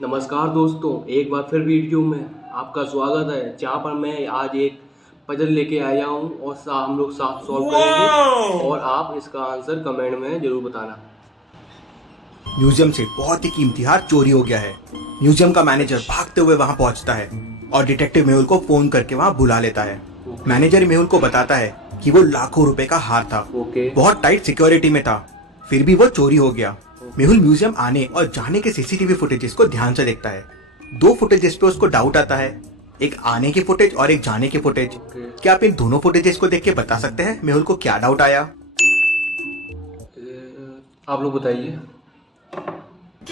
नमस्कार दोस्तों, एक बार फिर वीडियो में आपका स्वागत है। जहाँ पर मैं आज एक पजल लेके आया हूँ और हम लोग साथ सॉल्व करेंगे और आप इसका आंसर कमेंट में जरूर बताना। म्यूजियम से बहुत ही कीमती हार चोरी हो गया है। म्यूजियम का मैनेजर भागते हुए वहां पहुंचता है और डिटेक्टिव मेहुल को फोन करके वहां बुला लेता है। मैनेजर मेहुल को बताता है कि वो लाखों रुपए का हार था, बहुत टाइट सिक्योरिटी में था, फिर भी वो चोरी हो गया। मेहुल म्यूजियम आने और जाने के सीसीटीवी फुटेजेस को ध्यान से देखता है। दो फुटेजेस पे उसको डाउट आता है, एक आने की फुटेज और एक जाने की फुटेज। क्या आप इन दोनों फुटेजेस को देख के बता सकते हैं मेहुल को क्या डाउट आया? आप लोग बताइए।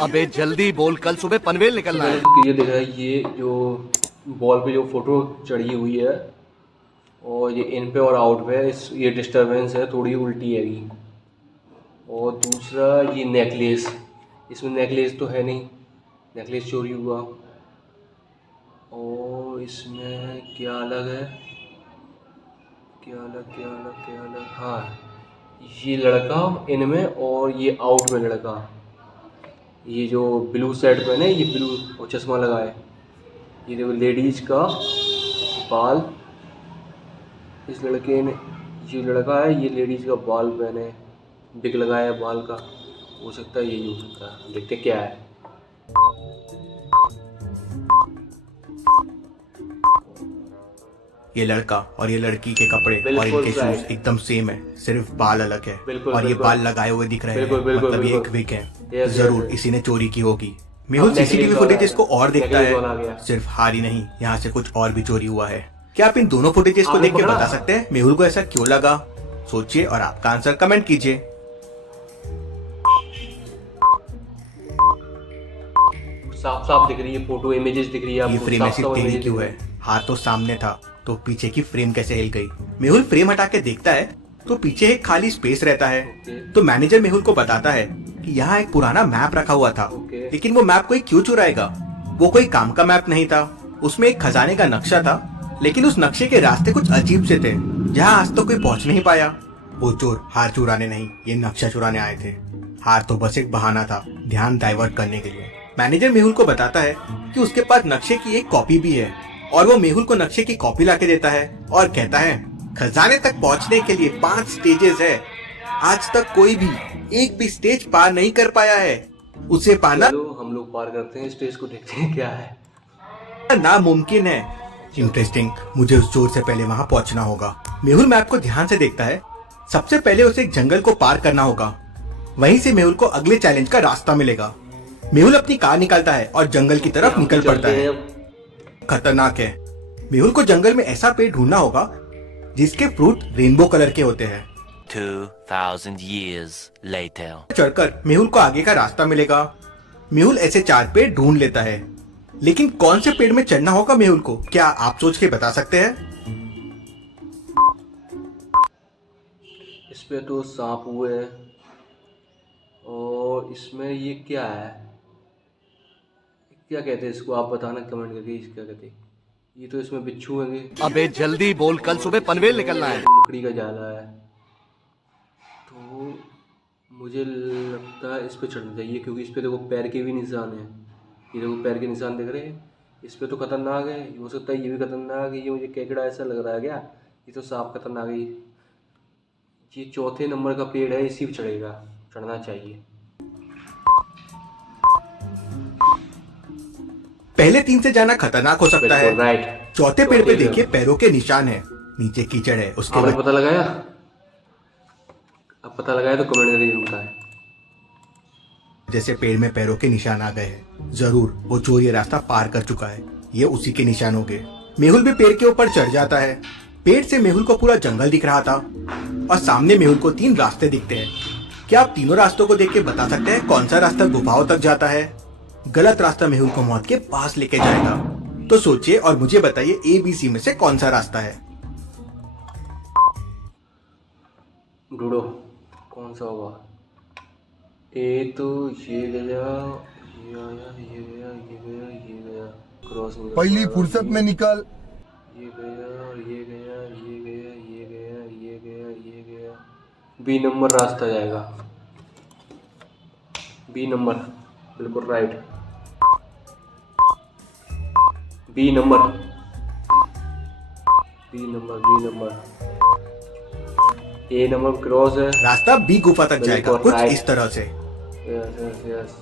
अबे जल्दी बोल, कल सुबह पनवेल निकलना है। ये दिख रहा है, ये जो बॉल पे जो फोटो चढ़ी हुई है और ये इन पे और आउट पे ये डिस्टरबेंस है, थोड़ी उल्टी है ये। और दूसरा ये नेकलेस, इसमें नेकलेस तो है नहीं, नेकलेस चोरी हुआ। और इसमें क्या अलग है, क्या अलग, हाँ ये लड़का इनमें और ये आउट में लड़का, ये जो ब्लू शर्ट पहने, ये ब्लू और चश्मा लगाए, ये देखो लेडीज का बाल, इस लड़के ने, ये लड़का है, ये लेडीज का बाल पहने, बिग लगाया बाल का, हो सकता है यही हो सकता है। देखते क्या है। ये लड़का और ये लड़की के कपड़े और इनके शूज एकदम सेम है, सिर्फ बाल अलग है। और ये बाल लगाए हुए दिख रहे हैं, मतलब ये एक विग है। जरूर इसी ने चोरी की होगी। मेहुल सीसीटीवी फुटेजेस को और देखता है, सिर्फ हार ही नहीं, यहाँ से कुछ और भी चोरी हुआ है। क्या आप इन दोनों फुटेजेस को देख के बता सकते हैं मेहुल को ऐसा क्यों लगा? सोचिए और आपका आंसर कमेंट कीजिए। साफ साफ दिख रही है फोटो, इमेजेस दिख रही है। ये फ्रेम ऐसी टेढ़ी क्यों है? हाथ तो सामने था, तो पीछे की फ्रेम कैसे हिल गई? मेहुल फ्रेम हटा के देखता है तो पीछे एक खाली स्पेस रहता है। तो मैनेजर मेहुल को बताता है कि यहाँ एक पुराना मैप रखा हुआ था, लेकिन वो मैप कोई क्यों चुराएगा? वो कोई काम का मैप नहीं था, उसमें एक खजाने का नक्शा था, लेकिन उस नक्शे के रास्ते कुछ अजीब से थे, जहाँ आज तो कोई पहुँच नहीं पाया। वो चोर हार चुराने नहीं, ये नक्शा चुराने आए थे। हार तो बस एक बहाना था, ध्यान डाइवर्ट करने के लिए। मैनेजर मेहुल को बताता है कि उसके पास नक्शे की एक कॉपी भी है, और वो मेहुल को नक्शे की कॉपी लाके देता है और कहता है खजाने तक पहुंचने के लिए 5 स्टेजेस है, आज तक कोई भी एक भी स्टेज पार नहीं कर पाया है, उसे पाना हम लोग पार करते हैं स्टेज को, देखते हैं क्या है। नामुमकिन है। इंटरेस्टिंग, मुझे उस चोर से पहले वहां पहुंचना होगा। मेहुल मैप को ध्यान से देखता है। सबसे पहले उसे एक जंगल को पार करना होगा, वहीं से मेहुल को अगले चैलेंज का रास्ता मिलेगा। मेहुल अपनी कार निकालता है और जंगल की तरफ निकल पड़ता है। खतरनाक है। मेहुल को जंगल में ऐसा पेड़ ढूंढना होगा जिसके फ्रूट रेनबो कलर के होते हैं। 2000 years later. चढ़कर मेहुल को आगे का रास्ता मिलेगा। मेहुल ऐसे 4 पेड़ ढूंढ लेता है, लेकिन कौन से पेड़ में चढ़ना होगा मेहुल को, क्या आप सोच के बता सकते हैं? इस पे तो सांप हुए हैं, और इसमें ये क्या है, क्या कहते हैं इसको, आप बताना कमेंट करके इसको क्या कहते हैं। ये तो इसमें बिच्छू होंगे। अबे जल्दी बोल, कल सुबह पनवेल निकलना है। मकड़ी का जाला है, तो मुझे लगता है इस पे चढ़ना चाहिए, क्योंकि इस पे देखो पैर के भी निशान हैं। ये देखो पैर के निशान दिख रहे हैं, इस पे तो खतरनाक है। हो सकता है ये भी खतरनाक है, ये मुझे केकड़ा ऐसा लग रहा है क्या, ये तो सांप खतरनाक है। ये चौथे नंबर का पेड़ है, इसी पे चढ़ेगा, चढ़ना चाहिए। पहले 3 से जाना खतरनाक हो सकता है। राइट। चौथे पेड़ पे देखिए पैरों के निशान है, नीचे कीचड़ है, उसके बाद पता लगाया, अब पता लगाया तो कमेंट करके जरूर बताएं। जैसे पेड़ में पैरों के निशान आ गए हैं, जरूर वो चोर ये रास्ता पार कर चुका है, ये उसी के निशान होंगे। मेहुल भी पेड़ के ऊपर चढ़ जाता है। पेड़ से मेहुल को पूरा जंगल दिख रहा था और सामने मेहुल को 3 रास्ते दिखते हैं। क्या आप तीनों रास्तों को देख के बता सकते हैं कौन सा रास्ता गुफाओं तक जाता है? गलत रास्ता मेहुल को मौत के पास लेके जाएगा। तो सोचिए और मुझे बताइए ABC में से कौन सा रास्ता है? ढूंढो कौन सा होगा। ए तो ये गया, ये आया, ये गया, ये गया, ये गया, क्रॉस नहीं कर पहली पाया। फुर्सत में निकल। ये गया और ये गया, ये गया, ये गया, ये गया, ये गया। B नंबर रास्ता जाएगा, B नंबर, बिल्कुल right. B number, B number, B number, A number cross है। रास्ता बी गुफा तक जाएगा, बिल्कुल कुछ right। इस तरह से। Yes yes yes.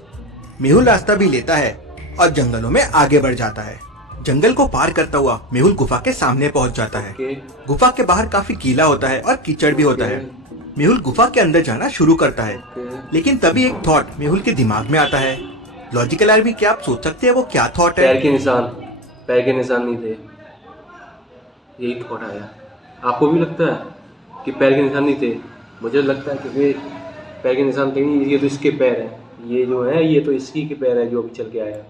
मेहुल रास्ता भी लेता है और जंगलों में आगे बढ़ जाता है। जंगल को पार करता हुआ मेहुल गुफा के सामने पहुंच जाता है। ओके गुफा के बाहर काफी गीला होता है और कीचड़ भी होता है। मेहुल गुफा के अंदर जाना शुरू करता है, ओके। लेकिन तभी एक थॉट मेहुल के दिमाग में आता है। लॉजिकल आर्मी, क्या आप सोच सकते हैं वो क्या थॉट है? पैर के निशान, पैर के निशान नहीं थे, यही थॉट आया। आपको भी लगता है कि पैर के निशान नहीं थे? मुझे लगता है क्योंकि पैर के निशान थे नहीं, ये तो इसके पैर हैं, ये जो है ये तो इसकी के पैर है जो अभी चल के आया।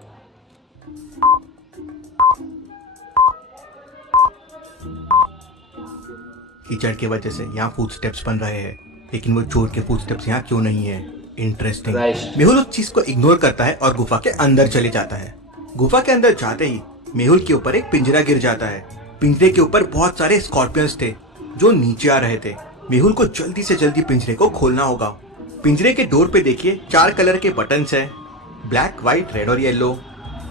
कीचड़ की वजह से यहाँ फुटस्टेप्स बन रहे हैं, लेकिन वो चोर के फुटस्टेप्स यहाँ क्यों नहीं है? इंटरेस्टिंग। Right। मेहुल उस चीज को इग्नोर करता है और गुफा के अंदर चले जाता है। गुफा के अंदर जाते ही मेहुल के ऊपर एक पिंजरा गिर जाता है। पिंजरे के ऊपर बहुत सारे स्कॉर्पियंस थे जो नीचे आ रहे थे। मेहुल को जल्दी से जल्दी पिंजरे को खोलना होगा। पिंजरे के डोर पे देखिए 4 कलर के बटन्स हैं, ब्लैक, व्हाइट, रेड और येलो।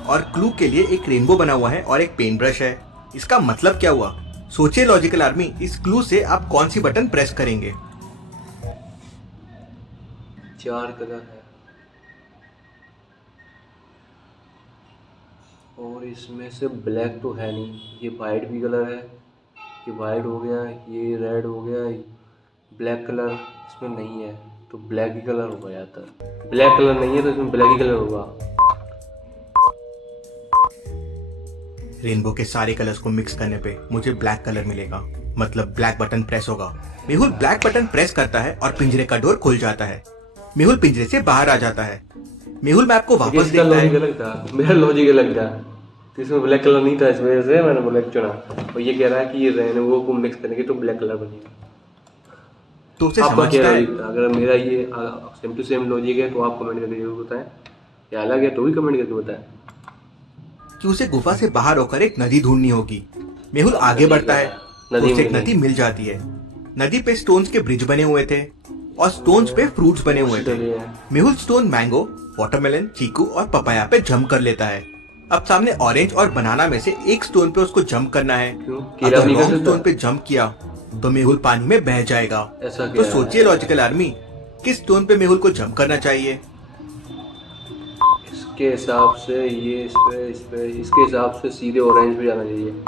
और क्लू के लिए एक रेनबो बना हुआ है और एक पेन ब्रश है। इसका मतलब क्या हुआ? सोचिए लॉजिकल आर्मी, इस क्लू से आप कौन सी बटन प्रेस करेंगे? 4 कलर है और इसमें से ब्लैक तो है नहीं, ये वाइट भी कलर है, ये वाइट हो गया, ये रेड हो गया, ब्लैक कलर इसमें नहीं है, तो ब्लैक ही कलर होगा ज़्यादातर। ब्लैक कलर नहीं है तो इसमें ब्लैक ही कलर होगा। रेनबो के सारे कलर्स को मिक्स करने पे मुझे ब्लैक कलर मिलेगा, मतलब ब्लैक बटन प्रेस होगा। मेहुल ब्लैक बटन प्रेस करता है और पिंजरे का डोर खुल जाता है। मेहुल पिंजरे से बाहर आ जाता है। मेहुल मैप को वापस इसका देखता लॉजिक है। अलग था, मेरा लॉजिक अलग था, तो इसमें ब्लैक कलर नहीं था, इस वजह से मैंने ब्लैक चुना। और ये कह रहा है कि ये रेनबो को मिक्स करेंगे तो ब्लैक कलर बनेगा। तो उसे आपका क्या समझता है लॉजिक था? अगर मेरा ये सेम टू सेम लॉजिक है तो आप कमेंट करके जरूर बताएं, या अलग है तो भी कमेंट करके बताएं। कि उसे गुफा से बाहर होकर एक नदी ढूंढनी होगी। मेहुल आगे बढ़ता है, नदी उसे एक मिल नदी मिल जाती है। नदी पे स्टोन्स के ब्रिज बने हुए थे और स्टोन्स पे फ्रूट्स बने हुए थे। मेहुल स्टोन मैंगो, वाटरमेलन, चीकू और पपाया पे जंप कर लेता है। अब सामने ऑरेंज और बनाना में से एक स्टोन पे उसको जंप करना है। क्यों? केला अगर नहीं कर रॉन्ग सकता? स्टोन पे जंप किया तो मेहुल पानी में बह जाएगा। ऐसा तो क्या है? सोचिए लॉजिकल आर्मी, किस स्टोन पे मेहुल को जंप करना चाहिए? इसके हिसाब से ये इस पे इसके हिसाब से सीधे ऑरेंज पे जाना चाहिए।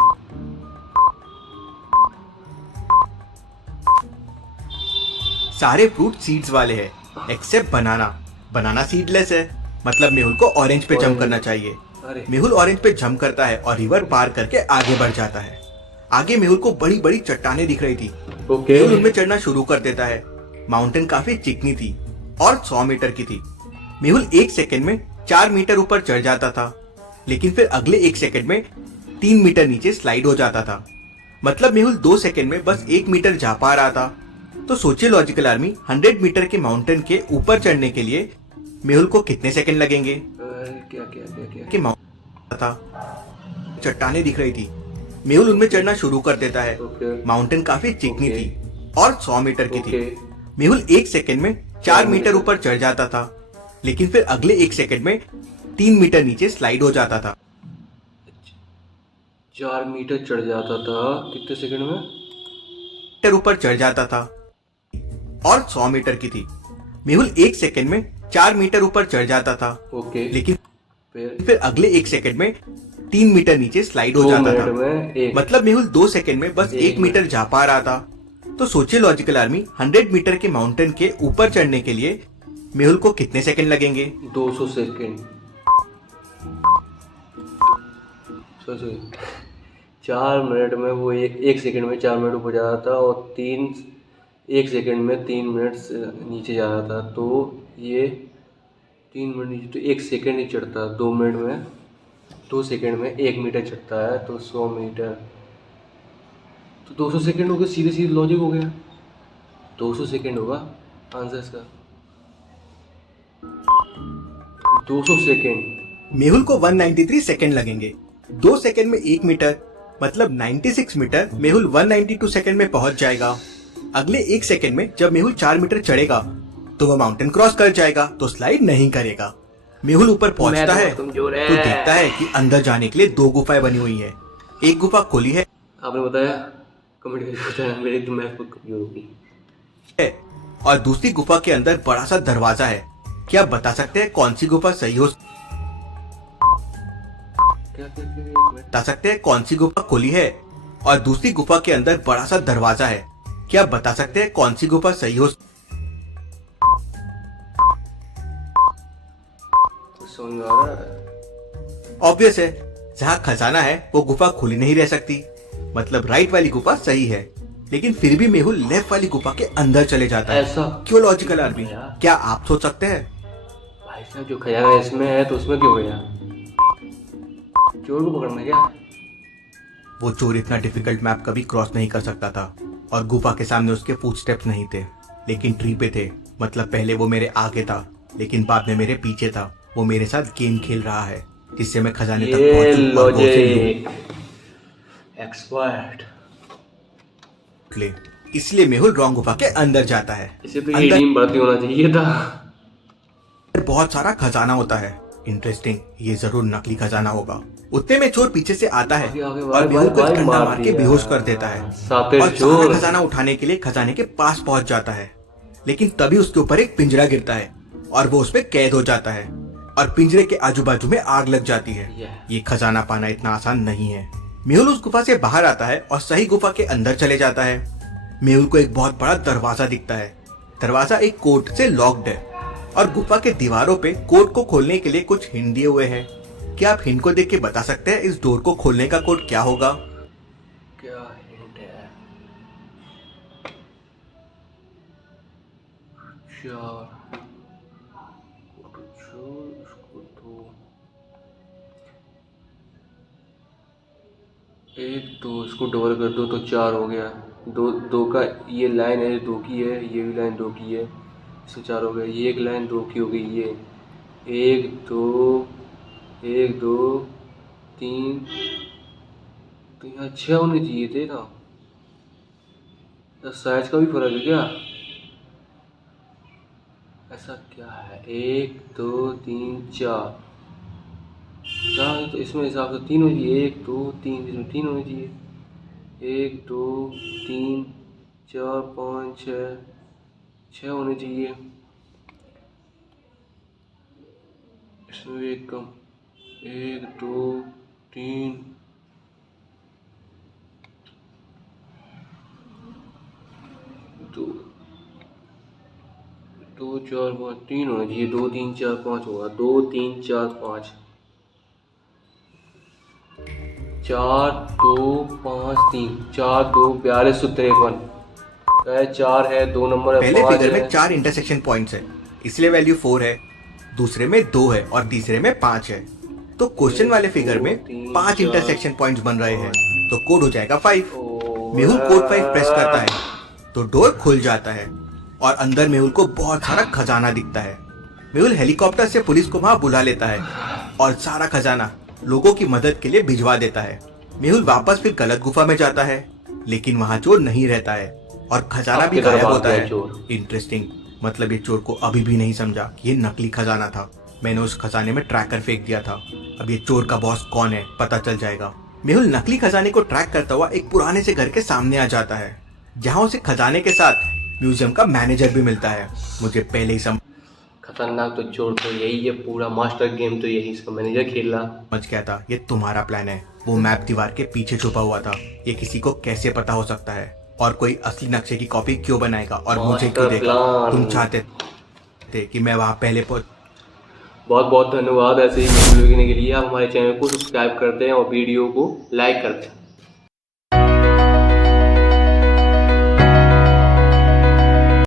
सारे फ्रूट सीड्स वाले हैं एक्सेप्ट बनाना। बनाना सीडलेस है, मतलब मेहुल को ऑरेंज पे जंप Orange। करना चाहिए। अरे मेहुल ऑरेंज पे जंप करता है और रिवर पार करके आगे बढ़ जाता है। आगे मेहुल को बड़ी बड़ी चट्टानें दिख रही थी। ओके। मेहुल उनमें चढ़ना शुरू कर देता है। माउंटेन काफी चिकनी थी और 100 मीटर की थी। मेहुल 1 सेकंड में 4 मीटर ऊपर चढ़ जाता था, लेकिन फिर अगले 1 सेकंड में 3 मीटर नीचे स्लाइड हो जाता था। मतलब मेहुल 2 सेकंड में बस 1 मीटर जा पा रहा था। तो सोचिए लॉजिकल आर्मी, 100 मीटर के माउंटेन के ऊपर चढ़ने के लिए मेहुल को कितने सेकंड लगेंगे? क्या क्या क्या क्या कि माउंटेन था, चट्टानें दिख रही थी। मेहुल उनमें चढ़ना शुरू कर देता है। ओके। माउंटेन काफी चिकनी ओके। थी और 100 मीटर की ओके। थी। मेहुल 1 सेकंड में 4 मीटर ऊपर चढ़ जाता था, लेकिन फिर अगले 1 सेकंड में 3 मीटर नीचे स्लाइड हो जाता था। 4 मीटर चढ़ जाता था कितने सेकंड में? मीटर ऊपर चढ़ जाता था और 100 मीटर की थी। मेहुल 1 सेकंड में 4 मीटर ऊपर चढ़ जाता था, ओके। लेकिन फिर फिर अगले 1 सेकंड में 3 मीटर नीचे स्लाइड हो 2 जाता मिनट था। में एक। मतलब मेहुल 2 सेकंड में बस 1 एक मीटर जा पा रहा था। तो सोचिए लॉजिकल आर्मी, 100 मीटर के माउंटेन के ऊपर चढ़ने के लिए मेहुल को कितने सेकंड लगेंगे? 200 सेकंड। सोचो 4 मिनट में वो एक सेकंड में 4 मिनट ऊपर जा रहा था और 1 सेकंड में 3 मिनट से नीचे जा रहा था, तो ये 3 मिनट नीचे तो 1 सेकंड ही चढ़ता। 2 मिनट में 2 सेकंड में 1 मीटर चढ़ता है, तो 100 मीटर तो 200 सेकंड हो गया। सीधे सीधे लॉजिक हो गया, 200 सेकंड होगा आंसर इसका। 200 सेकंड। मेहुल को 193 सेकंड लगेंगे। 2 सेकंड में 1 मीटर, मतलब 96 मीटर। मेहुल 192 सेकंड में पहुंच जाएगा। अगले 1 सेकंड में जब मेहुल 4 मीटर चढ़ेगा तो वह माउंटेन क्रॉस कर जाएगा, तो स्लाइड नहीं करेगा। मेहुल ऊपर पहुंचता है बहुत कमजोर है। तो देखता है कि अंदर जाने के लिए 2 गुफाएं बनी हुई है। एक गुफा खुली आपने बताया कमेंट करके बताया, मेरे दिमाग पर कमजोर होगी। है और दूसरी गुफा के अंदर बड़ा सा दरवाजा है। क्या आप बता सकते हैं कौन सी गुफा सही हो? बता सकते हैं कौन सी गुफा खुली है और दूसरी गुफा के अंदर बड़ा सा दरवाजा है? क्या आप बता सकते हैं कौन सी गुफा सही हो? समझ में आ रहा है। ऑब्वियस है, जहाँ खजाना है वो गुफा खुली नहीं रह सकती, मतलब राइट वाली गुफा सही है। लेकिन फिर भी मेहुल लेफ्ट वाली गुफा के अंदर चले जाता है। ऐसा क्यों लॉजिकल आदमी? क्या आप सोच सकते हैं? भाई साहब जो खजाना इसमें है तो उसमें क्यों गया? चोर को पकड़ना क्या? वो चोर इतना डिफिकल्ट मैप कभी क्रॉस नहीं कर सकता था और गुफा के सामने उसके फुटस्टेप्स नहीं थे, लेकिन ट्री पे थे। मतलब पहले वो मेरे आगे था लेकिन बाद में मेरे पीछे था। वो मेरे साथ गेम खेल रहा है जिससे मैं खजाने तक ये पहुंचूं और वो उसे लूं। Logic expert. इसलिए मेहुल रॉन्ग गुफा के अंदर जाता है। इसे तो ये टीम बढ़ती होना चाहिए था। बहुत सारा खजाना होता है। इंटरेस्टिंग, ये जरूर नकली खजाना होगा। उतने में चोर पीछे से आता है आगे आगे और मेहुल को डंडा मार के बेहोश कर देता है सातिर और चोर। सारा खजाना उठाने के लिए खजाने के पास पहुंच जाता है। लेकिन तभी उसके ऊपर एक पिंजरा गिरता है और वो उसपे कैद हो जाता है और पिंजरे के आजू बाजू में आग लग जाती है। ये खजाना पाना इतना आसान नहीं है। मेहुल उस गुफा से बाहर आता है और सही गुफा के अंदर चले जाता है। मेहुल को एक बहुत बड़ा दरवाजा दिखता है। दरवाजा एक कोड से लॉक्ड है और गुफा के दीवारों पे कोड को खोलने के लिए कुछ हिंट दिए हुए हैं। क्या आप हिंट को देख के बता सकते हैं इस डोर को खोलने का कोड क्या होगा? क्या हिंट है? 4 इसको 2 1 2 इसको डबल कर दो तो 4 हो गया। 2 का ये लाइन है 2 की है, ये भी लाइन 2 की है, इससे 4 हो गया। ये एक लाइन 2 की हो गई। ये 1 2 1 2 3 तो यहाँ 6 होने चाहिए थे ना। साइज का भी फर्क है क्या? ऐसा क्या है? 1 2 3 4 तो इसमें हिसाब से 3 होनी चाहिए। 1 2 3 इसमें 3 होनी चाहिए। 1 2 3 4 5 6 होने चाहिए। इसमें भी एक कम। 1 2 3 2 2 4 5 3 होना चाहिए। 2 3 4 5 होगा। 2 3 4 5 4 2 5 3 4 2 4253 है। 4 है, 2 नंबर है, पहले 5 फिगर है। में 4 इंटरसेक्शन पॉइंट्स है, इसलिए वैल्यू 4 है। दूसरे में 2 है और तीसरे में 5 है। तो क्वेश्चन वाले फिगर में 5 इंटरसेक्शन पॉइंट्स बन रहे हैं, तो कोड हो जाएगा 5। मेहुल कोड 5 प्रेस करता है तो डोर खुल जाता है और अंदर मेहुल को बहुत सारा खजाना दिखता है। मेहुल हेलीकॉप्टर से पुलिस को वहां बुला लेता है और सारा खजाना लोगों की मदद के लिए भिजवा देता है। मेहुल वापस फिर गलत गुफा में जाता है लेकिन वहां चोर नहीं रहता है और खजाना भी गायब होता है। इंटरेस्टिंग, मतलब ये चोर को अभी भी नहीं समझा कि ये नकली खजाना था। मैंने उस खजाने में ट्रैकर फेंक दिया था। अब ये चोर का बॉस कौन है पता चल जाएगा। मेहुल नकली खजाने को ट्रैक करता हुआ एक पुराने से घर के सामने आ जाता है जहाँ उसे खजाने के साथ म्यूजियम का मैनेजर भी मिलता है। मुझे पहले ही खतरनाक तो चोर तो यही है, पूरा मास्टर गेम तो यही, इसका मैनेजर खेल रहा। समझ गया था ये तुम्हारा प्लान है। वो मैप दीवार के पीछे छुपा हुआ था। ये किसी को कैसे पता हो सकता है और कोई असली नक्शे की कॉपी क्यों बनाएगा और मुझे क्यों देगा? तुम चाहते थे कि मैं वहां पहले बहुत बहुत धन्यवाद ऐसे ही वीडियो देखने के लिए। आप हमारे चैनल को सब्सक्राइब करते हैं और वीडियो को लाइक करते हैं।